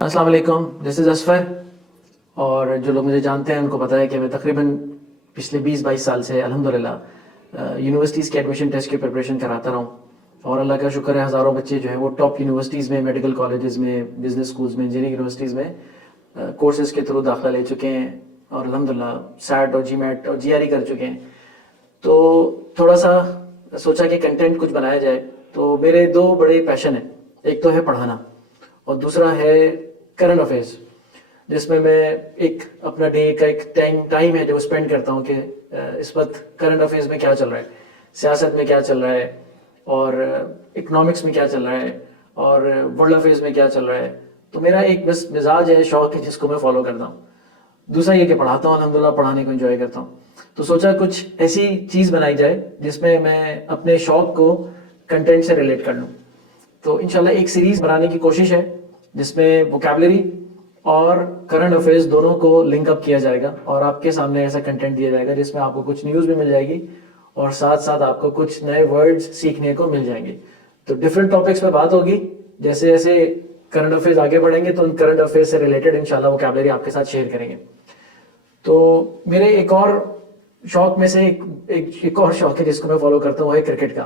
अस्सलाम वालेकुम, this is असफ़र। और जो लोग मुझे जानते हैं उनको पता है कि मैं तकरीबन पिछले 20-22 साल से अल्हम्दुलिल्लाह यूनिवर्सिटीज़ के एडमिशन टेस्ट की प्रिपरेशन कराता रहा हूँ। और अल्लाह का शुक्र है, हज़ारों बच्चे जो हैं वो टॉप यूनिवर्सिटीज़ में, मेडिकल कॉलेजेस में, बिजनेस स्कूल्स में, इंजीनियरिंग यूनिवर्सिटीज़ में कोर्सेज़ के थ्रू दाखिला ले चुके हैं और अल्हम्दुलिल्लाह सैट और जीमैट और जीआरई कर चुके हैं। तो थोड़ा सा सोचा कि कंटेंट कुछ बनाया जाए। तो मेरे दो बड़े पैशन हैं, एक तो है पढ़ाना और दूसरा है करंट अफेयर्स, जिसमें मैं एक अपना डे का एक टाइम है जो स्पेंड करता हूँ कि इस वक्त करंट अफेयर्स में क्या चल रहा है, सियासत में क्या चल रहा है, और इकोनॉमिक्स में क्या चल रहा है, और वर्ल्ड अफेयर्स में क्या चल रहा है। तो मेरा एक बस मिजाज है, शौक है, जिसको मैं फॉलो करता हूँ। दूसरा ये कि पढ़ाता हूँ, अल्हम्दुलिल्लाह पढ़ाने को एंजॉय करता हूँ। तो सोचा कुछ ऐसी चीज़ बनाई जाए जिसमें मैं अपने शौक को कंटेंट से रिलेट कर लूँ। तो इंशाल्लाह एक सीरीज़ बनाने की कोशिश है जिसमें वोकैबुलरी और करंट अफेयर्स दोनों को लिंक अप किया जाएगा और आपके सामने ऐसा कंटेंट दिया जाएगा जिसमें आपको कुछ न्यूज़ भी मिल जाएगी और साथ साथ आपको कुछ नए वर्ड्स सीखने को मिल जाएंगे। तो डिफरेंट टॉपिक्स पे बात होगी। जैसे जैसे करंट अफेयर्स आगे बढ़ेंगे तो उन करंट अफेयर्स से रिलेटेड इंशाल्लाह वोकैबुलरी आपके साथ शेयर करेंगे। तो मेरे एक और शौक में से एक और शौक है जिसको मैं फॉलो करता हूँ, वो है क्रिकेट का।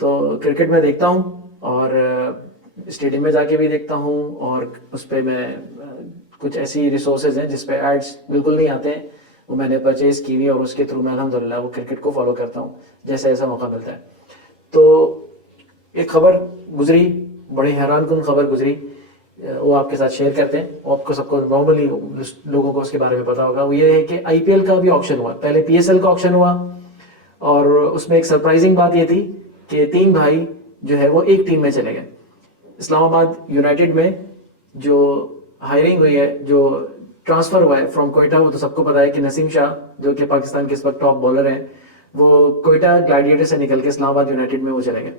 तो क्रिकेट में देखता हूँ और स्टेडियम में जाके भी देखता हूँ, और उस पर मैं कुछ ऐसी रिसोर्सेज हैं जिस पे एड्स बिल्कुल नहीं आते हैं, वो मैंने परचेज की हुई और उसके थ्रू मैं अल्हम्दुलिल्लाह वो क्रिकेट को फॉलो करता हूँ जैसे ऐसा मौका मिलता है। तो एक खबर गुजरी, बड़ी हैरान कुन खबर गुजरी, वो आपके साथ शेयर करते हैं। और आपको सबको नॉर्मली लोगों को उसके बारे में पता होगा। वो ये है कि आईपीएल का भी ऑक्शन हुआ, पहले पीएसएल का ऑक्शन हुआ और उसमें एक सरप्राइजिंग बात ये थी कि 3 भाई जो है वो एक टीम में चले गए। इस्लामाबाद यूनाइटेड में जो हायरिंग हुई है, जो ट्रांसफर हुआ है फ्रॉम कोयटा, वो तो सबको पता है कि नसीम शाह जो कि पाकिस्तान के इस वक्त टॉप बॉलर हैं, वो कोयटा ग्लैडिएटर से निकल के इस्लामाबाद यूनाइटेड में वो चले गए।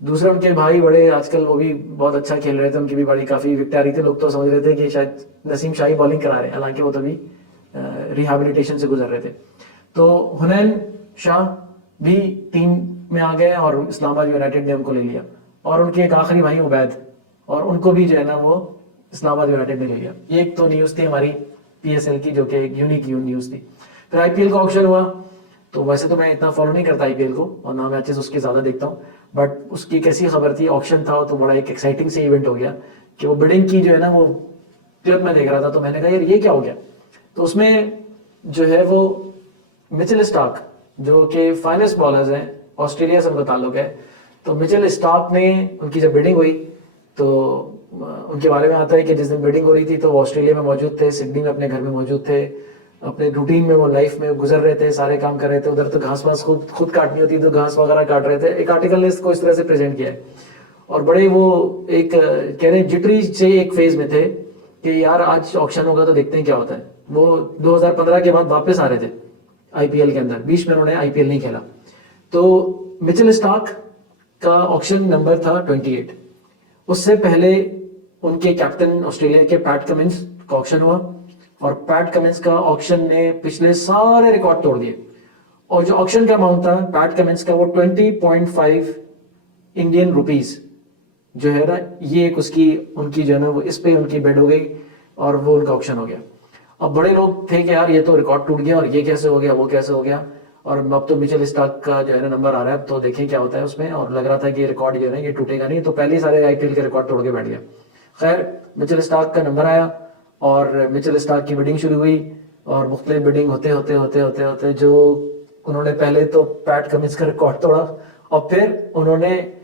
दूसरा उनके भाई बड़े आजकल वो भी बहुत अच्छा खेल रहे थे, उनकी भी बड़ी काफ़ी विकेट आ रही थी। लोग तो समझ रहे थे कि शायद नसीम शाही बॉलिंग करा रहे हैं, हालांकि वो तभी रिहेबिलिटेशन से गुजर रहे थे। तो हुनैन शाह भी टीम में आ गए और इस्लामाबाद यूनाइटेड ने उनको ले लिया। और उनके एक आखिरी भाई उबैद, और उनको भी जो है ना वो इस्लामाबाद यूनाइटेड ने ले लिया। ये एक तो न्यूज़ थी हमारी पीएसएल की, जो कि एक यूनिक न्यूज़ थी। फिर आईपीएल का ऑक्शन हुआ। तो वैसे तो मैं इतना फॉलो नहीं करता आईपीएल को और ना मैचेस उसके ज़्यादा देखता हूँ, बट उसकी कैसी खबर थी, ऑक्शन था तो बड़ा एक एक्साइटिंग से इवेंट हो गया कि वो बिडिंग की जो है ना वो क्लिप में देख रहा था। तो मैंने कहा यार ये क्या हो गया। तो उसमें जो है वो मिचेल स्टार्क जो कि फाइनेस्ट बॉलर्स हैं, ऑस्ट्रेलिया से उनका ताल्लुक है। तो मिचेल स्टार्क ने, उनकी जब बिडिंग हुई तो उनके बारे में आता है कि जिस दिन बिडिंग हो रही थी तो वो ऑस्ट्रेलिया में मौजूद थे, सिडनी में अपने घर में मौजूद थे, अपने रूटीन में वो लाइफ में गुजर रहे थे, सारे काम कर रहे थे। उधर तो घास वास खुद काटनी होती तो घास वगैरह काट रहे थे। एक आर्टिकल ने इसको इस तरह से प्रेजेंट किया है और बड़े वो एक कह रहे हैं जिटरी से एक फेज में थे कि यार आज ऑक्शन होगा तो देखते हैं क्या होता है। वो 2015 के बाद वापस आ रहे थे आईपीएल के अंदर, बीच में उन्होंने आईपीएल नहीं खेला। तो मिचेल स्टार्क का ऑक्शन नंबर था 28। उससे पहले उनके कैप्टन ऑस्ट्रेलिया के पैट कमिंस का ऑक्शन हुआ और पैट कमिंस का ऑक्शन ने पिछले सारे रिकॉर्ड तोड़ दिए। और जो ऑक्शन का अमाउंट था पैट कमिंस का वो 20.5 इंडियन रुपीस जो है ना, ये एक उसकी उनकी जो है ना वो इस पे उनकी बेड हो गई और वो उनका ऑक्शन हो गया। अब बड़े लोग थे कि यार ये तो रिकॉर्ड टूट गया और ये कैसे हो गया, वो कैसे हो गया। और अब तो मिचेल स्टार्क का जो है ना नंबर आ रहा है, तो देखें क्या होता है उसमें। और लग रहा था कि ये रिकॉर्ड जो है ना ये टूटेगा नहीं, तो पहले ही सारे आईपीएल के रिकॉर्ड तोड़ के बैठ गया। खैर मिचेल स्टार्क का नंबर आया और मिचेल स्टार्क की बिडिंग शुरू हुई और मुख्तलिफ बिडिंग होते होते होते होते होते जो उन्होंने पहले तो पैट कमिंस का रिकॉर्ड तोड़ा और फिर उन्होंने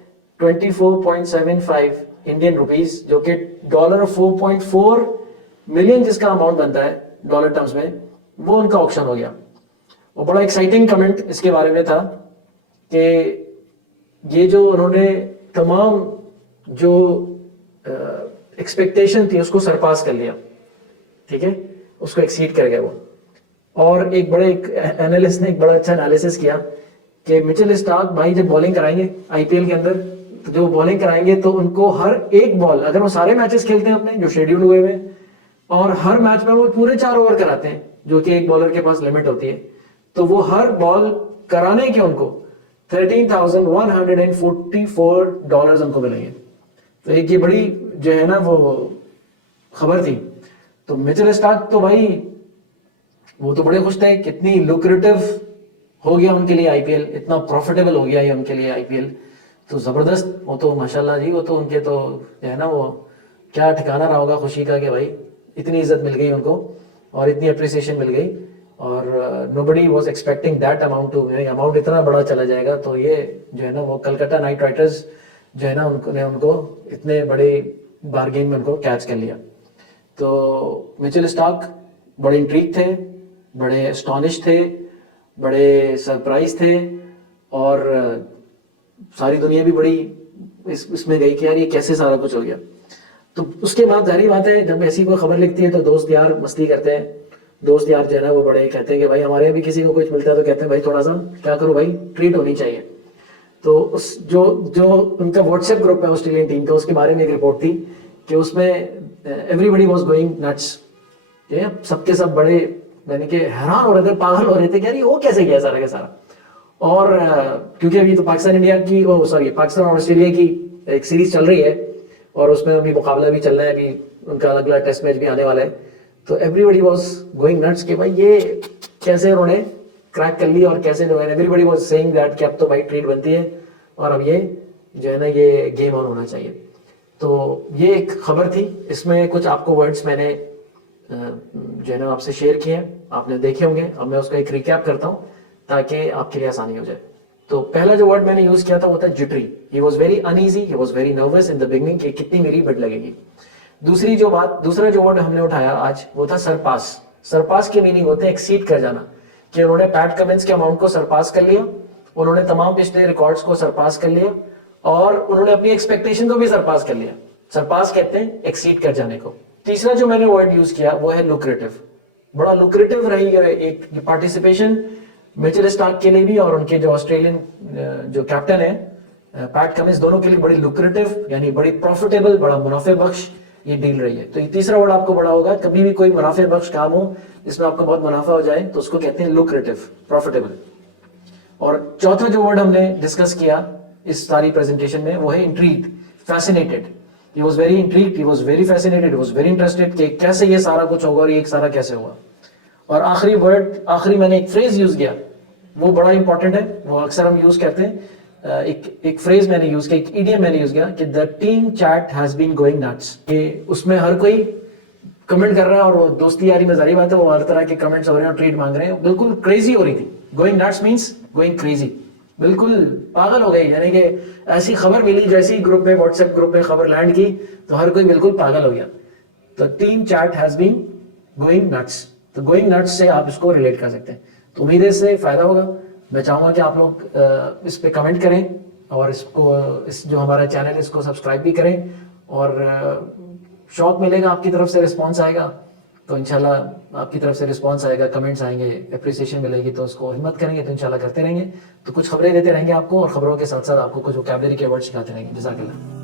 24.75 इंडियन रुपीस, जो कि $4.4 मिलियन जिसका अमाउंट बनता है डॉलर टर्म्स में, वो उनका ऑक्शन हो गया। और बड़ा एक्साइटिंग कमेंट इसके बारे में था कि ये जो उन्होंने तमाम जो एक्सपेक्टेशन थी उसको सरपास कर लिया, ठीक है, उसको एक्सीड कर गया वो। और एक बड़े एनालिस्ट ने एक बड़ा अच्छा एनालिसिस किया कि मिचेल स्टार्क भाई जब बॉलिंग कराएंगे आईपीएल के अंदर, तो जो बॉलिंग कराएंगे तो उनको हर एक बॉल, अगर वो सारे मैचेस खेलते हैं अपने जो शेड्यूल हुए हुए और हर मैच में वो पूरे 4 ओवर कराते हैं, जो कि एक बॉलर के पास लिमिट होती है, तो वो हर बॉल कराने के उनको $13,144 उनको मिलेंगे। तो एक ये बड़ी जो है ना वो खबर थी। तो मिचेल स्टार्क तो भाई वो तो बड़े खुश थे, कितनी लुक्रेटिव हो गया उनके लिए आईपीएल, इतना प्रॉफिटेबल हो गया ये उनके लिए आईपीएल, तो जबरदस्त। वो तो माशाल्लाह जी, वो तो उनके तो जो है ना वो क्या ठिकाना रहा होगा खुशी का कि भाई इतनी इज्जत मिल गई उनको और इतनी अप्रिसिएशन मिल गई। और nobody was expecting that amount too, amount इतना बड़ा चला जाएगा। तो ये जो है ना वो कलकत्ता नाइट राइडर्स जो है ना उनको इतने बड़े बारगेन में उनको कैच कर लिया। तो मिचेल स्टार्क बड़े इंट्रीग थे, बड़े एस्टॉनिश थे, बड़े सरप्राइज थे, और सारी दुनिया भी बड़ी इसमें गई कि यार ये कैसे सारा कुछ हो गया। तो उसके बाद जारी बात है, जब ऐसी कोई खबर लिखती है तो दोस्त यार मस्ती करते हैं, दोस्त यार जो है ना वो बड़े कहते हैं कि भाई हमारे यहाँ भी किसी को कुछ मिलता है तो कहते हैं भाई थोड़ा सा क्या करो भाई, ट्रीट होनी चाहिए। तो उस जो उनका व्हाट्सएप ग्रुप है ऑस्ट्रेलियन टीम का, उसके बारे में एक रिपोर्ट थी कि उसमें एवरीबडी वाज गोइंग नट्स, सबके सब बड़े यानी कि हैरान हो रहे थे, पागल हो रहे थे कि यार ये वो कैसे गया सारा का सारा। और क्योंकि अभी तो पाकिस्तान इंडिया की पाकिस्तान और ऑस्ट्रेलिया की एक सीरीज चल रही है और उसमें अभी मुकाबला भी चल रहा है, अभी उनका अलग अलग टेस्ट मैच भी आने वाला है। तो एवरीबडी वाज गोइंग नट्स कि भाई ये कैसे उन्होंने क्रैक कर लिया और कैसे जो है एवरीबडी वाज सेइंग दैट कि अब तो भाई ट्रीट बनती है और अब ये जो है ना ये गेम ऑन होना चाहिए। तो ये एक खबर थी, इसमें कुछ आपको वर्ड्स मैंने जो है ना आपसे शेयर किए हैं, आपने देखे होंगे। अब मैं उसका एक रिकैप करता हूँ ताकि आपके लिए आसानी हो जाए। तो पहला जो वर्ड मैंने यूज किया था वो था jittery. He was very uneasy, he was very nervous in the beginning कि कितनी मेरी बिड लगेगी। दूसरा जो वर्ड हमने उठाया आज वो था सरपास। सरपास की मीनिंग होते हैं एक्सीड कर जाना, कि उन्होंने पैट कमिंस के अमाउंट को सरपास कर लिया, उन्होंने तमाम पिछले रिकॉर्ड्स को सरपास कर लिया और उन्होंने अपनी एक्सपेक्टेशन को भी सरपास कर लिया। सरपास कहते हैं एक्सीड कर जाने को। तीसरा जो मैंने वर्ड यूज किया वो है लुक्रेटिव। बड़ा लुक्रेटिव रही है एक पार्टिसिपेशन मिचेल स्टार्क के लिए भी और उनके जो ऑस्ट्रेलियन जो कैप्टन है पैट कमिंस, दोनों के लिए बड़ी लुक्रेटिव यानी बड़ी प्रॉफिटेबल, बड़ा मुनाफे बख्श ये डील रही है। तो ये तीसरा वर्ड आपको बड़ा होगा, कभी भी कोई मुनाफे बख्श काम हो जिसमें आपको बहुत मुनाफा हो जाए तो उसको कहते हैं लुक्रेटिव, प्रॉफिटेबल। और चौथा जो वर्ड हमने डिस्कस किया इस सारी प्रेजेंटेशन में वो है intrigued, fascinated. He was very intrigued, he was very fascinated, he was very interested कि कैसे ये सारा कुछ होगा और ये सारा कैसे होगा। और आखिरी मैंने एक फ्रेज यूज किया, वो बड़ा इंपॉर्टेंट है, वो अक्सर हम यूज करते हैं। एक फ्रेज मैंने यूज किया, एक इडियम मैंने यूज किया कि the team chat has been going nuts. कि उसमें हर कोई कमेंट कर रहा है और वो दोस्ती यारी में जारी बात है, वो हर तरह के कमेंट्स हो रहे हैं और ट्रीट मांग रहे हैं, बिल्कुल क्रेजी हो रही थी। Going nuts means going crazy, बिल्कुल पागल हो गई। यानी कि ऐसी खबर मिली, जैसी ग्रुप में व्हाट्सएप ग्रुप में खबर लैंड की तो हर कोई बिल्कुल पागल हो गया। तो team chat has been going nuts, तो गोइंग नट्स से आप इसको रिलेट कर सकते हैं। तो उम्मीद है इससे फायदा होगा। मैं चाहूंगा कि आप लोग इस पे कमेंट करें और इस जो हमारा चैनल है इसको सब्सक्राइब भी करें और शौक मिलेगा, आपकी तरफ से रिस्पॉन्स आएगा तो इंशाल्लाह आपकी तरफ से रिस्पांस आएगा, कमेंट्स आएंगे, अप्रिसिएशन मिलेगी तो उसको हिम्मत करेंगे तो इंशाल्लाह करते रहेंगे। तो कुछ खबरें देते रहेंगे आपको और खबरों के साथ साथ आपको कुछ वोकैबुलरी के वर्ड सिखाते रहेंगे। जज़ाकल्लाह।